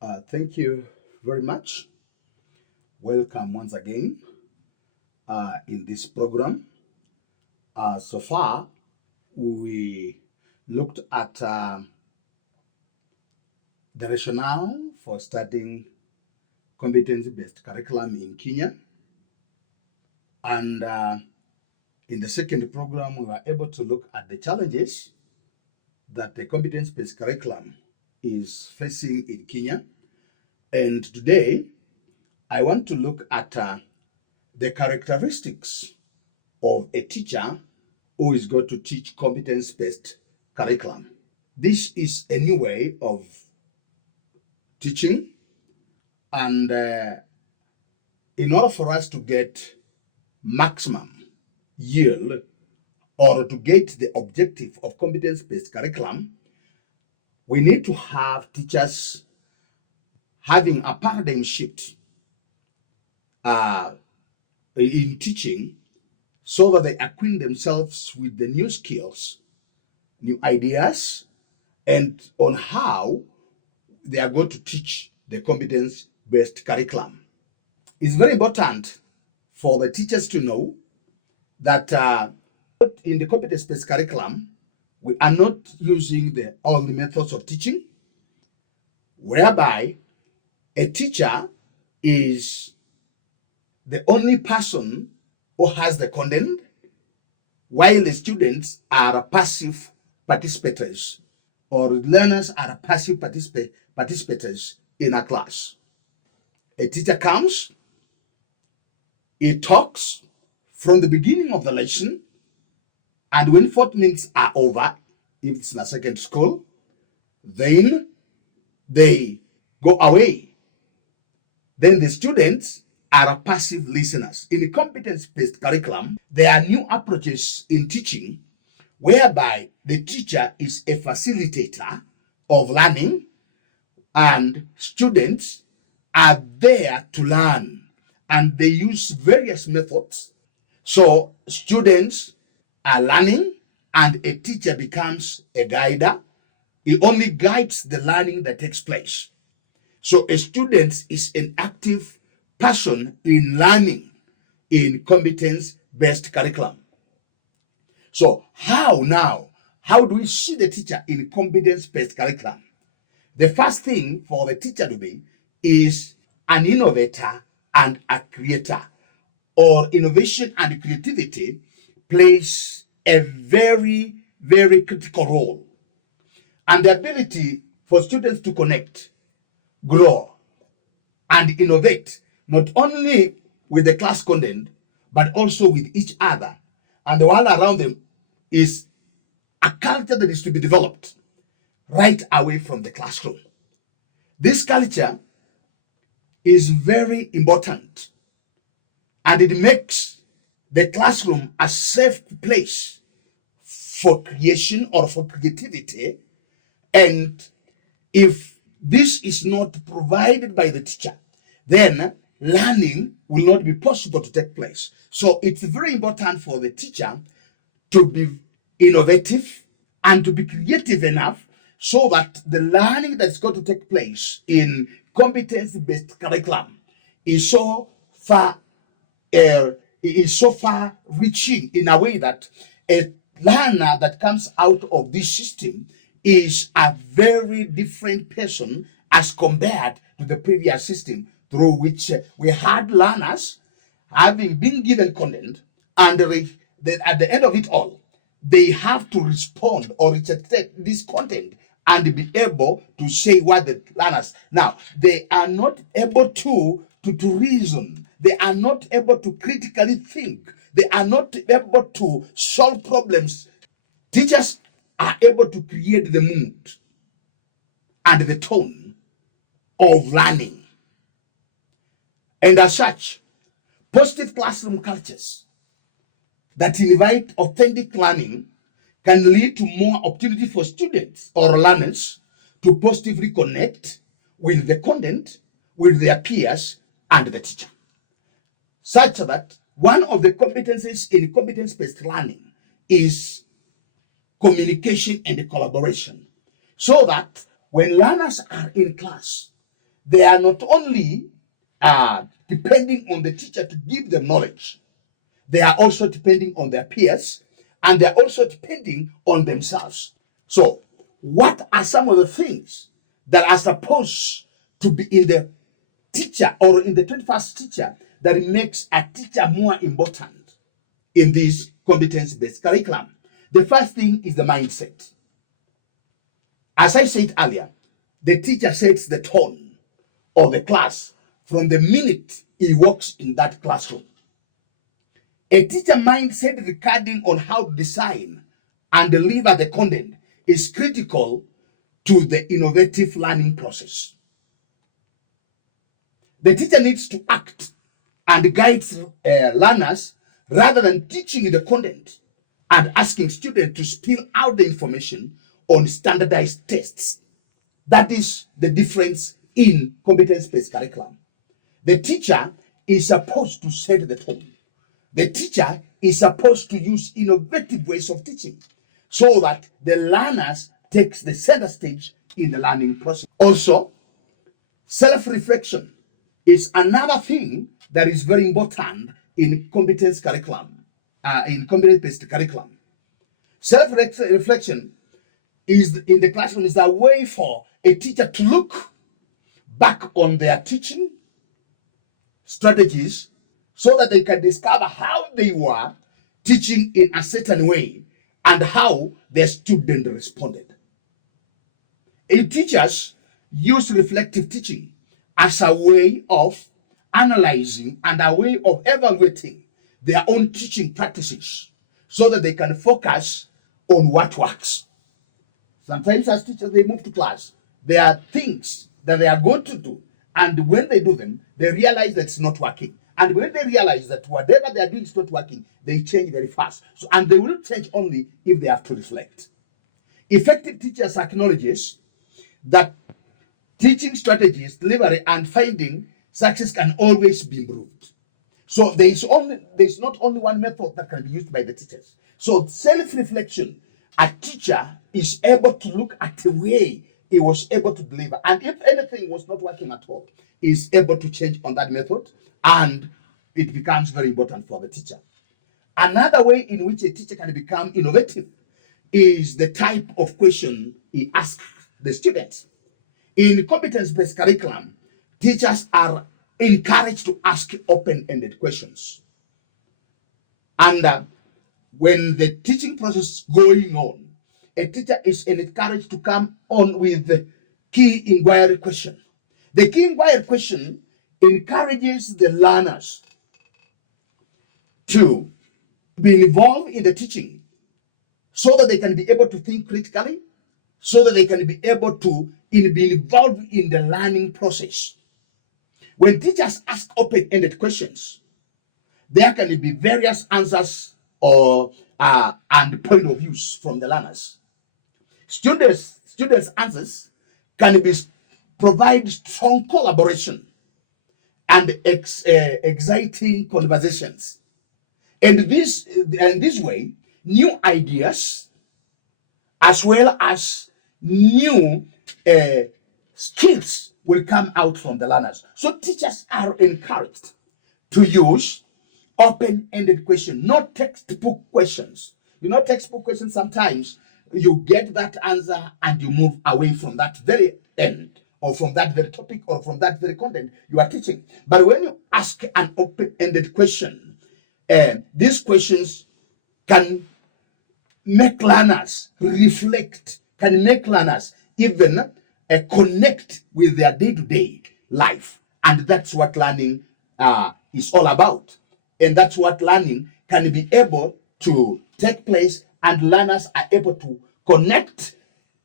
Thank you very much. Welcome once again in this program. So far, we looked at the rationale for starting competency-based curriculum in Kenya. And in the second program, we were able to look at the challenges that the competence-based curriculum is facing in Kenya. And today, I want to look at the characteristics of a teacher who is going to teach competence-based curriculum. This is a new way of teaching, and in order for us to get maximum yield or to get the objective of competence-based curriculum, we need to have teachers having a paradigm shift in teaching so that they acquaint themselves with the new skills, new ideas, and on how they are going to teach the competence-based curriculum. It's very important for the teachers to know that in the competence-based curriculum, we are not using all the methods of teaching, whereby a teacher is the only person who has the content, while the students are passive participators, or learners are passive participators in a class. A teacher comes, he talks from the beginning of the lesson, and when 40 minutes are over, if it's in a second school, then they go away. Then the students are passive listeners. In the competence-based curriculum, there are new approaches in teaching whereby the teacher is a facilitator of learning and students are there to learn, and they use various methods. So students are learning and a teacher becomes a guider. He only guides the learning that takes place. So a student is an active person in learning in competence-based curriculum. So how do we see the teacher in competence-based curriculum? The first thing for the teacher to be is an innovator and a creator, or innovation and creativity plays a very, very critical role. And the ability for students to connect, grow, and innovate, not only with the class content, but also with each other and the world around them, is a culture that is to be developed right away from the classroom. This culture is very important, and it makes the classroom a safe place for creation or for creativity. And if this is not provided by the teacher, then learning will not be possible to take place. So it's very important for the teacher to be innovative and to be creative enough so that the learning that's going to take place in competence-based curriculum is so far reaching in a way that a learner that comes out of this system is a very different person as compared to the previous system, through which we had learners having been given content, and at the end of it all, they have to respond or reject this content and be able to say what the learners. Now, they are not able to reason. They are not able to critically think. They are not able to solve problems. Teachers are able to create the mood and the tone of learning. And as such, positive classroom cultures that invite authentic learning can lead to more opportunity for students or learners to positively connect with the content, with their peers, and the teacher. Such that one of the competencies in competence-based learning is communication and collaboration. So that when learners are in class, they are not only depending on the teacher to give them knowledge, they are also depending on their peers, and they're also depending on themselves. So, what are some of the things that are supposed to be in the teacher or in the 21st teacher that makes a teacher more important in this competence-based curriculum? The first thing is the mindset. As I said earlier, the teacher sets the tone of the class from the minute he walks in that classroom. A teacher mindset regarding on how to design and deliver the content is critical to the innovative learning process. The teacher needs to act and guide learners rather than teaching the content and asking students to spill out the information on standardized tests. That is the difference in competence-based curriculum. The teacher is supposed to set the tone. The teacher is supposed to use innovative ways of teaching so that the learners takes the center stage in the learning process. Also, self-reflection is another thing that is very important in competence curriculum, in competence-based curriculum. Self-reflection is in the classroom is a way for a teacher to look back on their teaching strategies so that they can discover how they were teaching in a certain way and how their student responded. Teachers use reflective teaching as a way of analyzing and a way of evaluating their own teaching practices so that they can focus on what works. Sometimes as teachers, they move to class. There are things that they are going to do, and when they do them, they realize that it's not working. And when they realize that whatever they are doing is not working, they change very fast. So, and they will change only if they have to reflect. Effective teachers acknowledges that teaching strategies, delivery, and finding success can always be improved. So there's not only one method that can be used by the teachers. So self-reflection, a teacher is able to look at the way he was able to deliver. And if anything was not working at all, is able to change on that method, and it becomes very important for the teacher. Another way in which a teacher can become innovative is the type of question he asks the students. In competence-based curriculum, teachers are encouraged to ask open-ended questions. And when the teaching process is going on, a teacher is encouraged to come on with the key inquiry question. The key inquiry question encourages the learners to be involved in the teaching so that they can be able to think critically, so that they can be able to be involved in the learning process. When teachers ask open-ended questions, there can be various answers or and point of views from the learners. Students' answers can be provide strong collaboration and exciting conversations. And this way, new ideas as well as new skills will come out from the learners. So teachers are encouraged to use open-ended questions, not textbook questions. You know, textbook questions, sometimes you get that answer and you move away from that very end or from that very topic or from that very content you are teaching. But when you ask an open-ended question, these questions can make learners reflect, can make learners even connect with their day-to-day life. And that's what learning is all about. And that's what learning can be able to take place, and learners are able to connect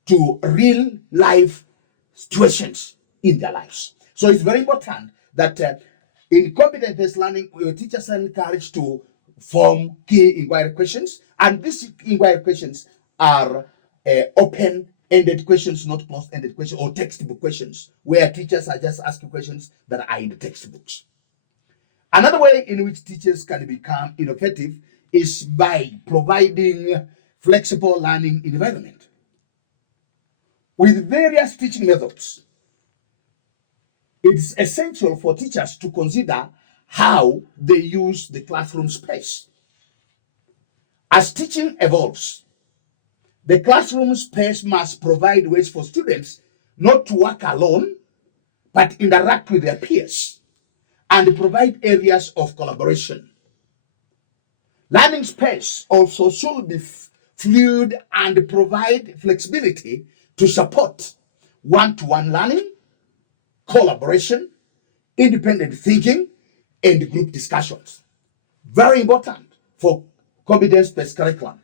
to real life situations in their lives. So it's very important that in competence-based learning, teachers are encouraged to form key inquiry questions, and these inquiry questions are open-ended questions, not closed-ended questions or textbook questions, where teachers are just asking questions that are in the textbooks. Another way in which teachers can become innovative is by providing flexible learning environment. With various teaching methods, it's essential for teachers to consider how they use the classroom space. As teaching evolves, the classroom space must provide ways for students not to work alone, but interact with their peers and provide areas of collaboration. Learning space also should be fluid and provide flexibility to support one-to-one learning, collaboration, independent thinking, and group discussions. Very important for competence-based curriculum,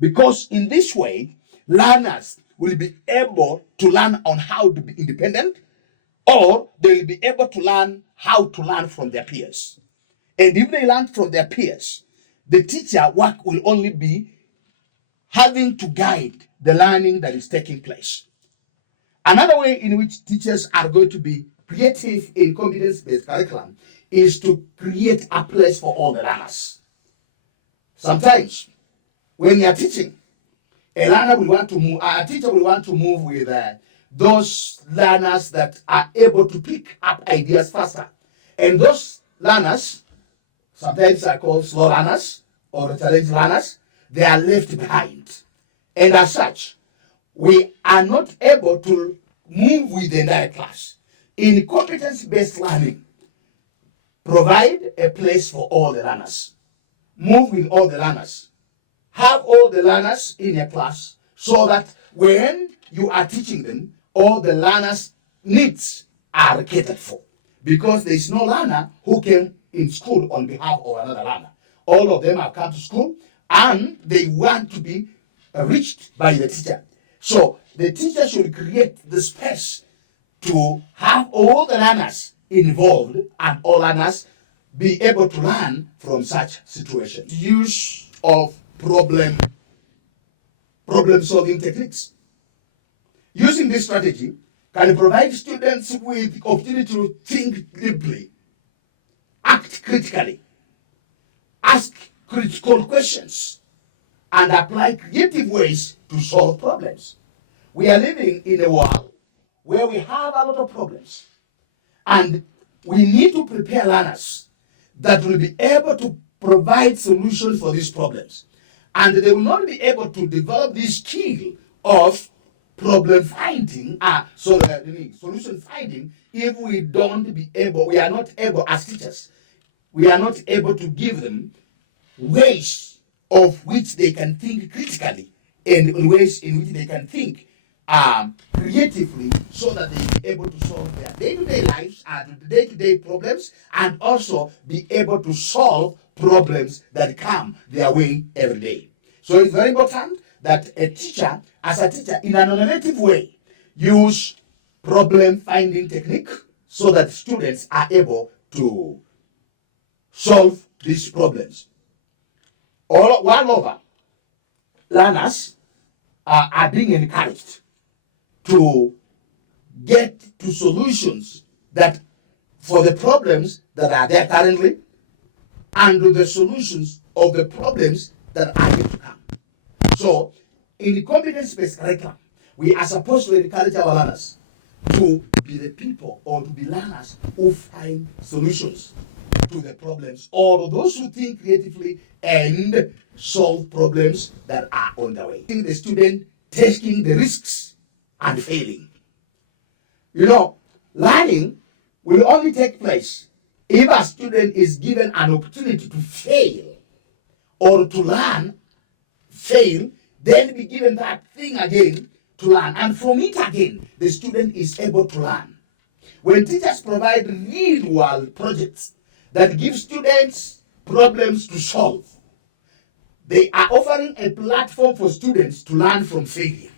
because in this way, learners will be able to learn on how to be independent, or they will be able to learn how to learn from their peers. And if they learn from their peers, the teacher work will only be having to guide the learning that is taking place. Another way in which teachers are going to be creative in competence-based curriculum is to create a place for all the learners. Sometimes, when you are teaching, a teacher will want to move with those learners that are able to pick up ideas faster. And those learners, sometimes are called slow learners or challenge learners, they are left behind. And as such, we are not able to move with the entire class. In competence-based learning, provide a place for all the learners. Move with all the learners. Have all the learners in your class so that when you are teaching them, all the learners' needs are catered for. Because there is no learner who came in school on behalf of another learner. All of them have come to school and they want to be reached by the teacher. So the teacher should create the space to have all the learners involved and all learners be able to learn from such situations. Use of problem-solving techniques. Using this strategy can provide students with the opportunity to think deeply, act critically, ask critical questions, and apply creative ways to solve problems. We are living in a world where we have a lot of problems, and we need to prepare learners that will be able to provide solutions for these problems. And they will not be able to develop this skill of problem finding, solution finding, if we are not able as teachers, we are not able to give them ways of which they can think critically and ways in which they can think creatively, so that they will be able to solve their day-to-day lives and day-to-day problems, and also be able to solve problems that come their way every day. So it's very important that a teacher, in an innovative way, use problem-finding technique so that students are able to solve these problems. All over, learners are being encouraged to get to solutions that for the problems that are there currently, and to the solutions of the problems that are yet to come. So, in the competence-based curriculum, we are supposed to encourage our learners to be the people or to be learners who find solutions to the problems, or those who think creatively and solve problems that are on the way. The student taking the risks and failing. Learning will only take place if a student is given an opportunity to fail or to learn, fail, then be given that thing again to learn. And from it again, the student is able to learn. When teachers provide real-world projects that give students problems to solve, they are offering a platform for students to learn from failure.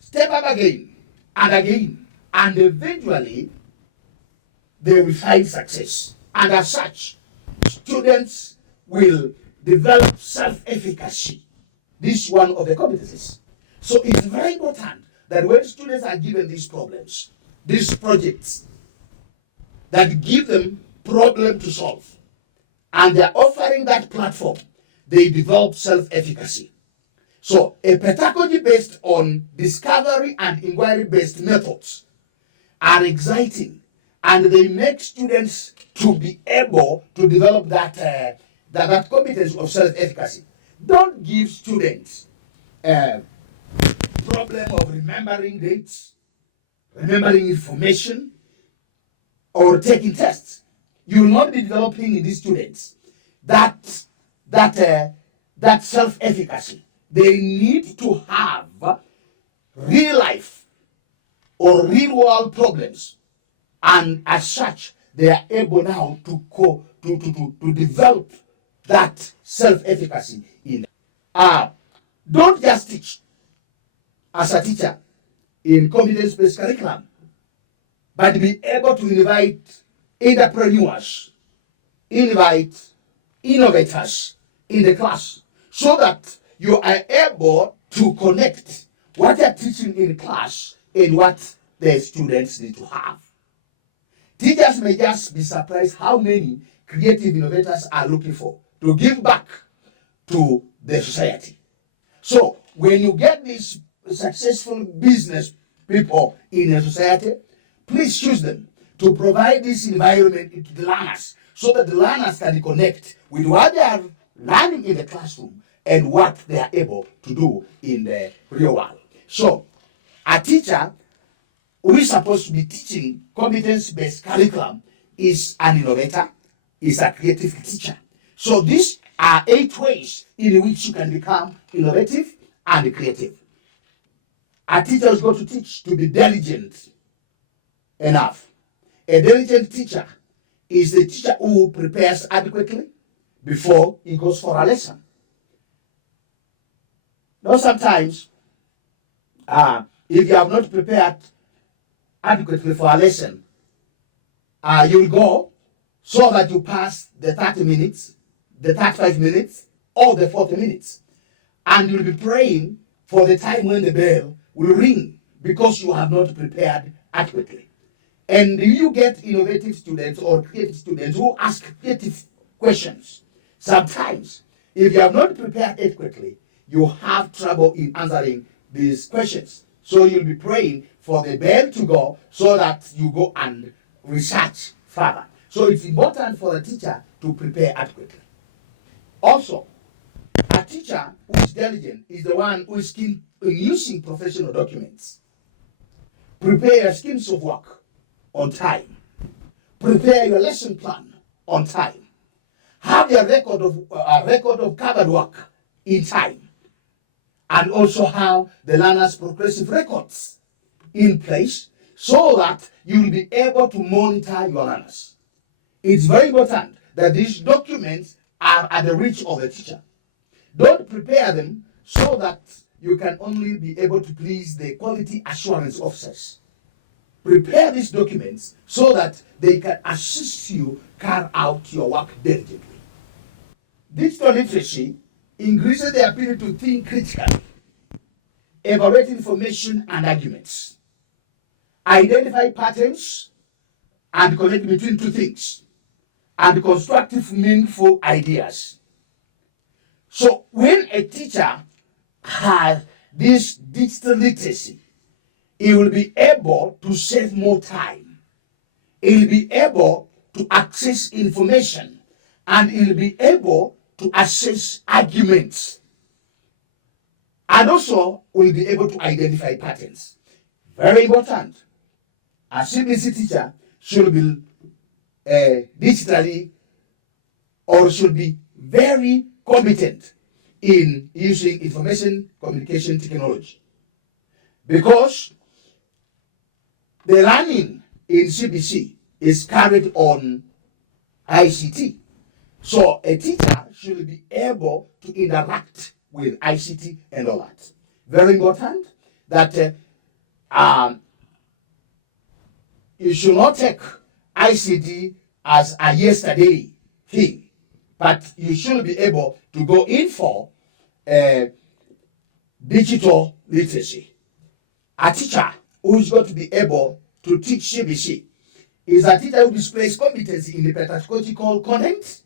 Step up again, and eventually they will find success. And as such, students will develop self-efficacy. This is one of the competencies. So it's very important that when students are given these problems, these projects that give them problem to solve, and they're offering that platform, they develop self-efficacy. So a pedagogy based on discovery and inquiry-based methods are exciting, and they make students to be able to develop that competence of self-efficacy. Don't give students a problem of remembering dates, remembering information, or taking tests. You will not be developing in these students that self-efficacy. They need to have real life or real world problems, and as such, they are able now to develop that self-efficacy in. Don't just teach as a teacher in competence-based curriculum, but be able to invite entrepreneurs, invite innovators in the class, so that you are able to connect what you're teaching in class and what the students need to have. Teachers may just be surprised how many creative innovators are looking for to give back to the society. So when you get these successful business people in a society, please choose them to provide this environment to the learners, so that the learners can connect with what they are learning in the classroom and what they are able to do in the real world. So a teacher who is supposed to be teaching competence-based curriculum is an innovator, is a creative teacher. So these are 8 ways in which you can become innovative and creative. A teacher is going to teach to be diligent enough. A diligent teacher is the teacher who prepares adequately before he goes for a lesson. Now sometimes, if you have not prepared adequately for a lesson, you will go so that you pass the 30 minutes, the 35 minutes, or the 40 minutes. And you'll be praying for the time when the bell will ring, because you have not prepared adequately. And you get innovative students or creative students who ask creative questions. Sometimes, if you have not prepared adequately, you have trouble in answering these questions. So you'll be praying for the bell to go so that you go and research further. So it's important for the teacher to prepare adequately. Also, a teacher who is diligent is the one who is keen in using professional documents. Prepare your schemes of work on time. Prepare your lesson plan on time. Have your record of covered work in time. And also have the learner's progressive records in place, so that you will be able to monitor your learners. It's very important that these documents are at the reach of the teacher. Don't prepare them so that you can only be able to please the quality assurance officers. Prepare these documents so that they can assist you carry out your work diligently. Digital literacy increases the ability to think critically, evaluate information and arguments, identify patterns and connect between two things, and constructive, meaningful ideas. So when a teacher has this digital literacy, he will be able to save more time. He will be able to access information, and he will be able to assess arguments, and also will be able to identify patterns. Very important. A CBC teacher should be digitally, or should be very competent in using information communication technology, because the learning in CBC is carried on ICT. So a teacher should be able to interact with ICT and all that. Very important that you should not take ICT as a yesterday thing, but you should be able to go in for digital literacy. A teacher who is going to be able to teach CBC is a teacher who displays competency in the pedagogical content.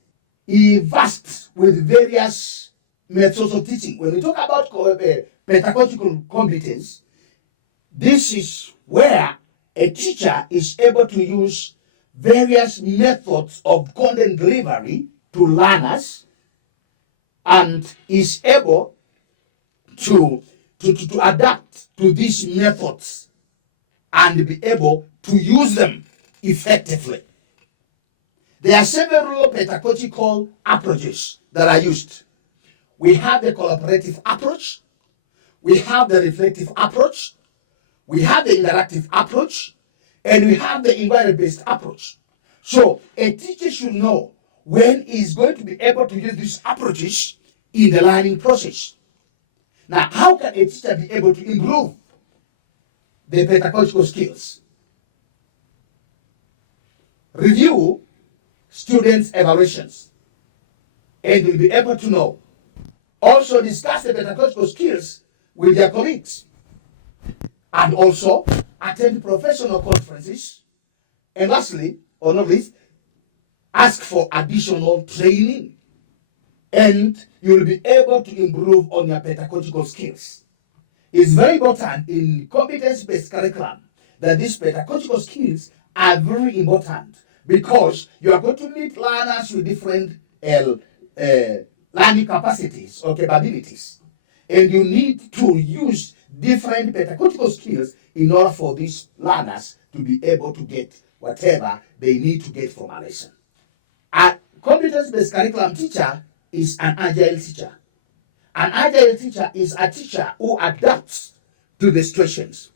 He versed with various methods of teaching. When we talk about pedagogical competence, this is where a teacher is able to use various methods of content delivery to learners and is able to adapt to these methods and be able to use them effectively. There are several pedagogical approaches that are used. We have the collaborative approach, we have the reflective approach, we have the interactive approach, and we have the environment-based approach. So a teacher should know when he's going to be able to use these approaches in the learning process. Now, how can a teacher be able to improve the pedagogical skills? Review students' evaluations, and you'll be able to know. Also discuss the pedagogical skills with their colleagues, and also attend professional conferences, and lastly, or not least, ask for additional training, and you'll be able to improve on your pedagogical skills. It's very important in competence-based curriculum that these pedagogical skills are very important, because you are going to meet learners with different learning capacities or capabilities, and you need to use different pedagogical skills in order for these learners to be able to get whatever they need to get from a lesson. A competence-based curriculum teacher is an agile teacher. An agile teacher is a teacher who adapts to the situations.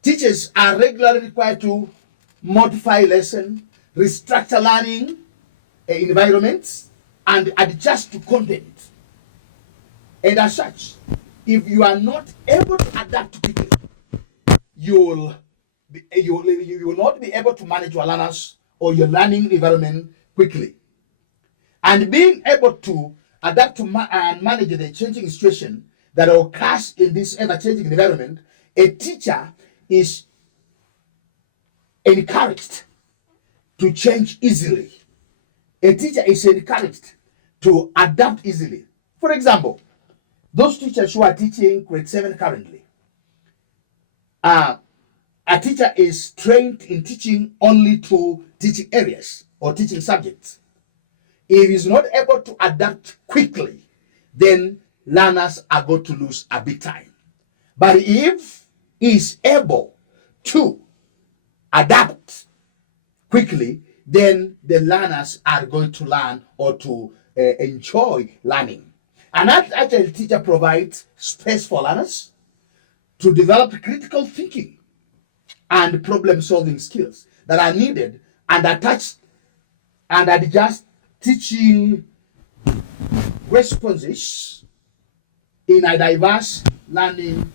Teachers are regularly required to modify lesson, restructure learning environments, and adjust to content. And as such, if you are not able to adapt quickly, you will not be able to manage your learners or your learning environment quickly. And being able to adapt to and manage the changing situation that occurs in this ever-changing environment, a teacher is encouraged to change easily. A teacher is encouraged to adapt easily. For example, those teachers who are teaching grade 7 currently, a teacher is trained in teaching only 2 teaching areas or teaching subjects. If he is not able to adapt quickly, then learners are going to lose a big time. But if he is able to adapt quickly, then the learners are going to learn or to enjoy learning. An agile teacher provides space for learners to develop critical thinking and problem-solving skills that are needed and attach and adjust teaching responses in a diverse learning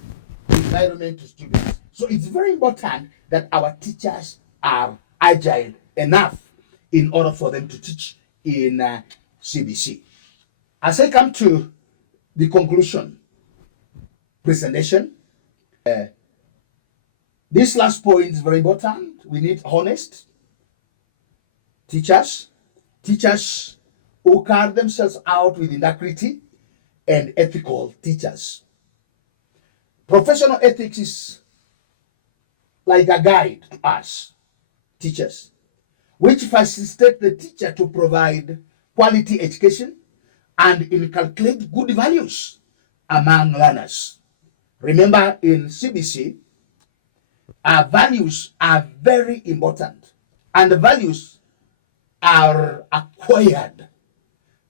environment to students. So it's very important that our teachers are agile enough in order for them to teach in CBC. As I come to the conclusion presentation, this last point is very important. We need honest teachers who carry themselves out with integrity, and ethical teachers. Professional ethics is like a guide to us, teachers, which facilitates the teacher to provide quality education and inculcate good values among learners. Remember, in CBC, our values are very important, and the values are acquired.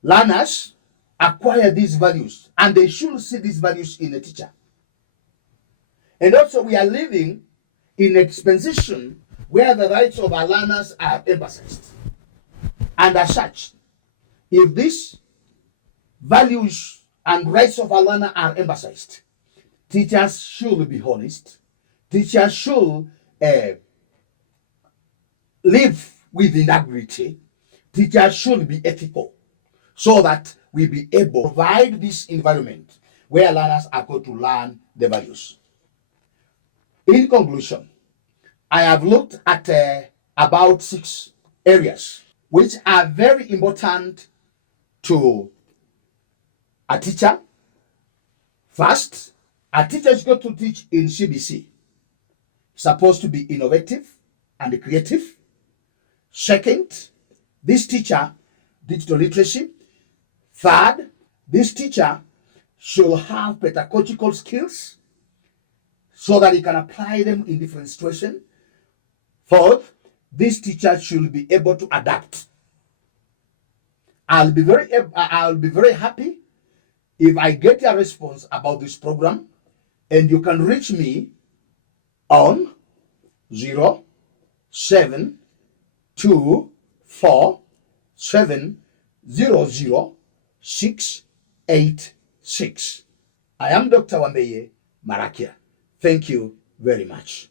Learners acquire these values, and they should see these values in a teacher. And also, we are living in a dispensation where the rights of our learners are emphasized. And as such, if these values and rights of our learner are emphasized, teachers should be honest. Teachers should live with integrity. Teachers should be ethical, so that we be able to provide this environment where learners are going to learn the values. In conclusion, I have looked at about 6 areas which are very important to a teacher. First, a teacher is going to teach in CBC. supposed to be innovative and creative. Second, this teacher, digital literacy. Third, this teacher should have pedagogical skills so that he can apply them in different situations. Fourth, this teacher should be able to adapt. I'll be very happy if I get a response about this program, and you can reach me on 0724700686. I am Dr. Wambeye Marakia. Thank you very much.